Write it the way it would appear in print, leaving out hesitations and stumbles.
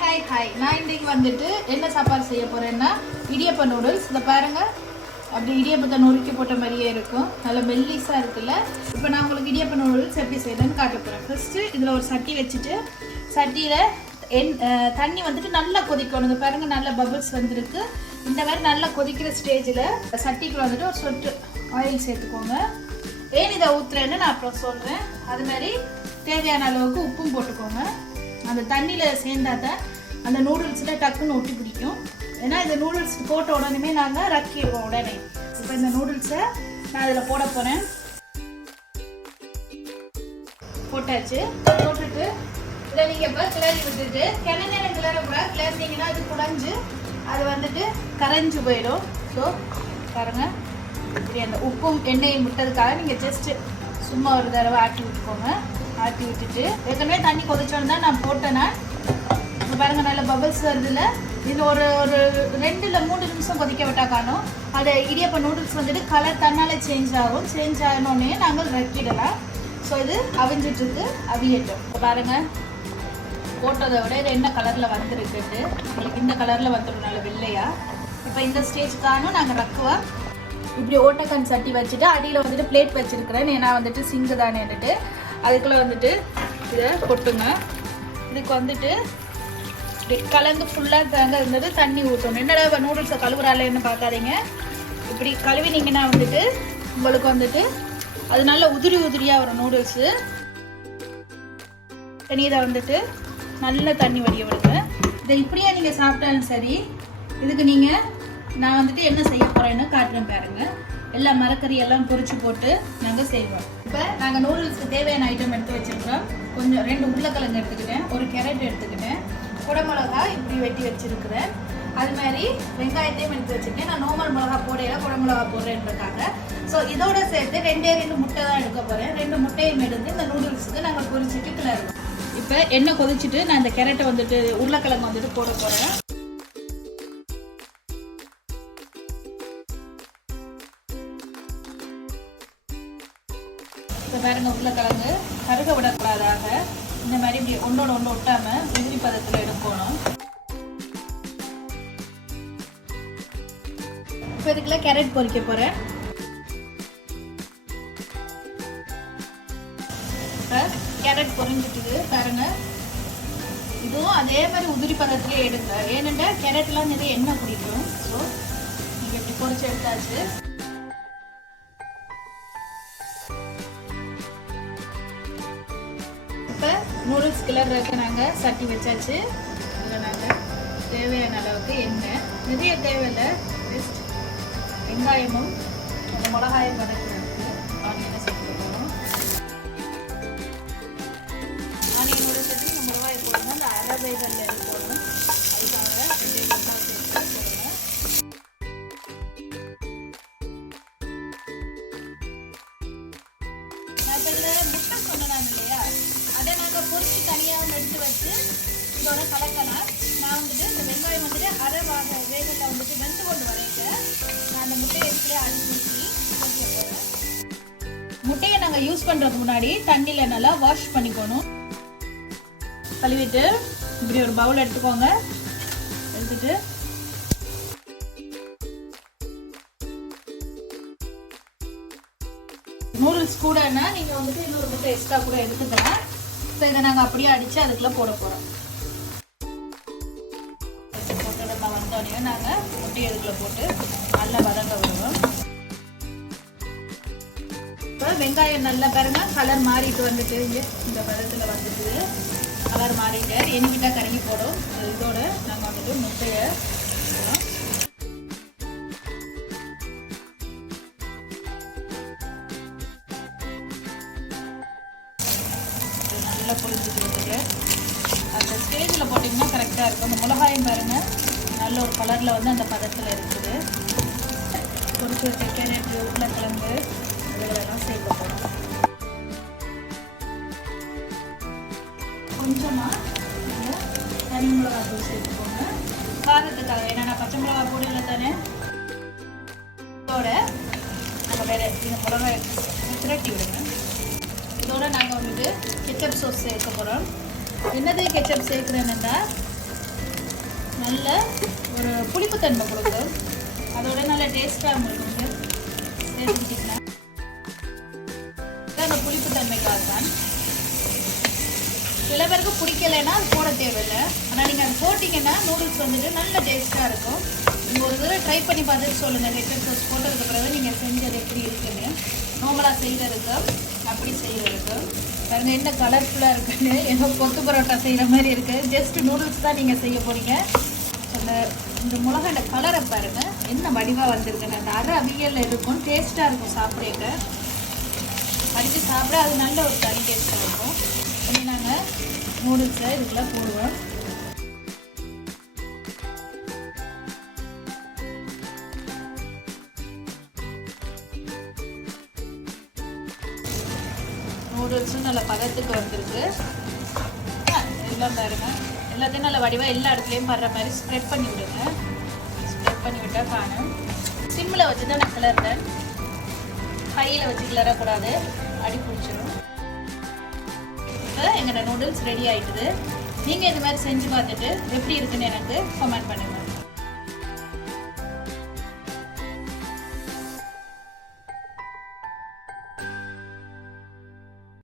Hi நான் இன்றைக்கு வந்துட்டு என்ன சாப்பாடு செய்ய போகிறேன்னா இடியப்ப நூடுல்ஸ். இதை பாருங்கள், அப்படி இடியப்பத்தை நொறுக்கி போட்ட மாதிரியே இருக்கும், நல்லா மெல்லிஸாக இருக்குல்ல. இப்போ நான் உங்களுக்கு இடியப்ப நூடுல்ஸ் எப்படி செய்யணும்னு காட்ட போகிறேன். ஃபஸ்ட்டு இதில் ஒரு சட்டி வச்சுட்டு சட்டியில் தண்ணி வந்துட்டு நல்லா கொதிக்கணும். இந்த பாருங்கள், நல்ல பபிள்ஸ் வந்துருக்கு. இந்த மாதிரி நல்லா கொதிக்கிற ஸ்டேஜில் சட்டிக்கு வந்துட்டு ஒரு சொட்டு ஆயில் சேர்த்துக்கோங்க. ஏன் இதை ஊற்றுறேன்னு நான் அப்புறம் சொல்கிறேன். அது மாதிரி தேவையான அளவுக்கு உப்பும் போட்டுக்கோங்க. அந்த தண்ணியில் சேர்ந்தாதான் அந்த நூடுல்ஸில் டக்குன்னு ஒட்டி பிடிக்கும். ஏன்னா இந்த நூடுல்ஸ் போட்ட உடனே நாங்கள் ரக்கிடுவோம் உடனே. இப்போ இந்த நூடுல்ஸை நான் அதில் போட போகிறேன். போட்டாச்சு. போட்டுட்டு இதை நீங்கள் இப்போ கிளறி விட்டுட்டு கிணறு கிளறக்கூடாது. கிளறினீங்கன்னா அது குழஞ்சு அது வந்துட்டு கரைஞ்சி போயிடும். ஸோ பாருங்கள், இப்படி அந்த உப்பும் எண்ணெயும் விட்டதுக்காக நீங்கள் ஜஸ்ட்டு சும்மா ஒரு தடவை ஆட்டி விட்டுக்கோங்க. ஆட்டி விட்டுட்டு ஏற்கனவே தண்ணி கொதிச்சோன்னு தான் நான் போட்டேன்னா இப்போ பாருங்கள், நல்ல பபிள்ஸ் வருதுல்ல. இதில் ஒரு 2 இல்லை 3 நிமிஷம் கொதிக்க விட்டால் காணும். அது இடியப்ப நூடுல்ஸ் வந்துட்டு கலர் தன்னால் சேஞ்ச் ஆகும். சேஞ்ச் ஆகினோடனே நாங்கள் ரக்கிடலாம். ஸோ இது அவிஞ்சிட்ருக்கு, அவியட்டும். இப்போ பாருங்கள், போட்டதை விட இது என்ன கலரில் வந்துருக்குட்டு உங்களுக்கு இந்த கலரில் வந்துடும், நல்ல வெள்ளையா. இப்போ இந்த ஸ்டேஜ் காணும் நாங்கள் ரக்குவா. இப்படி ஓட்டக்கன் சட்டி வச்சுட்டு அடியில் வந்துட்டு பிளேட் வச்சுருக்கிறேன். நான் வந்துட்டு சிங்கு தானேன்னுட்டு அதுக்குள்ளே வந்துட்டு இதை கொட்டுங்க. இதுக்கு வந்துட்டு கலந்து ஃபுல்லாக தாங்க இருந்தது தண்ணி ஊற்றணும். என்னடா நூடுல்ஸை கழுவுறாலேன்னு பார்க்காதீங்க. இப்படி கழுவினீங்கன்னா வந்துட்டு உங்களுக்கு வந்துட்டு அது நல்ல உதிரி உதிரியாக வரும் நூடுல்ஸு. இதை வந்துட்டு நல்ல தண்ணி வடிய விடுங்க. இதை இப்படியே நீங்கள் சாப்பிட்டாலும் சரி. இதுக்கு நான் வந்துட்டு என்ன செய்ய போகிறேன்னு காட்டுறேன் பாருங்கள். எல்லா மரக்கறியெல்லாம் பொரிச்சு போட்டு நாங்கள் செய்வோம். இப்போ நாங்கள் நூடுல்ஸுக்கு தேவையான ஐட்டம் எடுத்து வச்சுருக்கோம். கொஞ்சம் 2 உருளைக்கிழங்கு எடுத்துக்கிட்டேன், ஒரு கேரட் எடுத்துக்கிட்டேன், குடமிளகா இப்படி வெட்டி வச்சுருக்கிறேன். அது மாதிரி வெங்காயத்தையும் எடுத்து வச்சுருக்கேன். நான் நார்மல் மிளகா போடையில குடமிளகா போடுறேன்றக்காக. ஸோ இதோட சேர்த்து 2 முட்டை தான் எடுக்க போகிறேன். 2 முட்டையும் எடுத்து இந்த நூடுல்ஸுக்கு நாங்கள் பொரிச்சிட்டு கிளறுவோம். இப்போ எண்ணெய் கொதிச்சுட்டு நான் இந்த கேரட்டை வந்துட்டு உருளைக்கிழங்கு வந்துட்டு போட போகிறேன். இப்போ பாருங்க, உருளைக்கிழங்கு கருக விடக்கூடாதாக இந்த மாதிரி இப்படி ஒன்றோட ஒன்று ஒட்டாமல் உதிரி பதத்தில் எடுக்கணும். இப்போ இதுக்குள்ள கேரட் பொரிக்க போகிறேன். இப்போ கேரட் பொரிஞ்சிட்டுது பாருங்க. இதுவும் அதே மாதிரி உதிரி பதத்திலே எடுங்க. ஏனென்றா கேரட்லாம் நிறைய எண்ணெய் பிடிக்கும். ஸோ நீங்கள் இப்படி பொரிச்சு எடுத்தாச்சு. இப்போ நூடுல்ஸ் கிளறதுக்கு நாங்கள் சட்டி வச்சாச்சு. இதில் நாங்கள் தேவையான அளவுக்கு எண்ணெய், நிறைய தேவையில்லை, ஜஸ்ட் வெங்காயமும் அந்த மிளகாயம் வதக்கிறதுக்கு ஆனியனை சேர்த்துக்கணும். ஆனியனோட சேர்த்து இந்த மிளகாய் போடணும். அந்த அரவைகளில் இருக்கணும். அதுக்காக 2 மிளகாய் சேர்த்து போடணும். நான் இப்போ இதில் முட்டை சொன்னேன் இல்லையா, அதை நாங்கள் பொரிச்சு தனியாக எடுத்து வச்சு இதோட கலக்கலாம். நான் வந்துட்டு இந்த வெங்காயம் வந்துட்டு அரை வேகத்தில் வந்துட்டு வெந்து கொண்டு வரைக்க நான் அந்த முட்டையை எடுத்துலேயே அழிச்சு ஊற்றி பொரிக்க போகிறேன். முட்டையை நாங்கள் யூஸ் பண்ணுறதுக்கு முன்னாடி தண்ணியில் நல்லா வாஷ் பண்ணிக்கணும். கழுவிட்டு இப்படி ஒரு பவுல் எடுத்துக்கோங்க. எடுத்துட்டு நூடுல்ஸ் கூடன்னா நீங்கள் வந்துட்டு இன்னொரு முட்டை எக்ஸ்ட்ரா கூட எடுத்துக்கலாம். ஸோ இதை நாங்கள் அப்படியே அடித்து அதுக்குள்ளே போட போகிறோம். போட்டு நம்ம வந்தோடனே நாங்கள் முட்டையை இதுக்குள்ளே போட்டு நல்லா வதங்க விடுவோம். இப்போ வெங்காயம் நல்லா பாருங்க, கலர் மாறிட்டு வந்துட்டு இந்த பதத்தில் வந்துட்டு கலர் மாறிட்டு என்கிட்ட கருகி போடும். இதோட நாங்கள் வந்துட்டு முட்டையை நல்லா பொரிச்சுட்டு வந்துட்டு அந்த ஸ்டேஜில் போட்டிங்கன்னா கரெக்டாக இருக்கும். அந்த மிளகாயும் பாருங்கள், நல்ல ஒரு கலரில் வந்து அந்த பதத்தில் இருக்குது. பொரிச்சு வச்ச கேரட், உருளைக்கிழங்கு இதெல்லாம் சேர்க்க போகிறோம். கொஞ்சமாக நீங்கள் தனி மிளகாத்தூள் சேர்த்துக்கோங்க காரத்துக்காக. ஏன்னா நான் பச்சை மிளகா பொடியில தானே. இதோட நம்ம வேறு இந்த மிளகாய் திரட்டி விடுங்க. இதோட நாங்கள் வந்துட்டு கெச்சப் சாஸ் சேர்க்க போகிறோம். என்னது கெச்சப் சேர்க்குறேன்னா நல்ல ஒரு புளிப்புத்தன்மை கொடுக்கும். அதோட நல்ல டேஸ்ட்டாக இருக்கும். சேர்த்துக்கிட்டிங்கன்னா அந்த புளிப்புத்தன்மைக்காக தான். சில பேருக்கு பிடிக்கலைன்னா அது போட தேவையில்லை. ஆனால் நீங்கள் அது போட்டிங்கன்னா நூடுல்ஸ் வந்துட்டு நல்ல டேஸ்ட்டாக இருக்கும். நீங்கள் ஒரு தடவை ட்ரை பண்ணி பார்த்துட்டு சொல்லுங்கள். கெச்சப் சாஸ் போட்டதுக்கு பிறகு நீங்கள் செஞ்சது எப்படி இருக்குன்னு. நார்மலாக செய்கிறதுக்கு அப்படி செய்கிறதுக்கு பாருங்க என்ன கலர்ஃபுல்லாக இருக்குன்னு. ஏதோ கொத்து பரோட்டா செய்கிற மாதிரி இருக்குது. ஜஸ்ட் நூடுல்ஸ் தான் நீங்கள் செய்ய போகிறீங்க. இந்த மிளகாண்ட கலரை பாருங்கள் என்ன வடிவாக வந்திருக்குன்னு. அந்த அரை அவியலில் இருக்கும். டேஸ்ட்டாக இருக்கும். சாப்பிட்றதுக்கு அடித்து சாப்பிட அது நல்ல ஒரு தனி டேஸ்ட்டாக இருக்கும். அப்படி நாங்கள் நூடுல்ஸை இதுக்குள்ளே போடுவோம். நூடுல்ஸும் நல்ல பதத்துக்கு வந்திருக்கு. எல்லாம் பாருங்க எல்லாத்தையும் நல்ல வடிவாக எல்லா இடத்துலையும் படுற மாதிரி ஸ்ப்ரெட் பண்ணி விடுங்க. ஸ்ப்ரெட் பண்ணி விட்டால் காணும். சிம்மில் வச்சு தான் நான் கிளறேன். ஹையில் வச்சு கிளறக்கூடாது, அடி பிடிச்சிடும். இப்போ எங்களோட நூடுல்ஸ் ரெடி ஆகிட்டுது. நீங்கள் இது மாதிரி செஞ்சு பார்த்துட்டு எப்படி இருக்குன்னு எனக்கு கமெண்ட் பண்ணுங்கள்.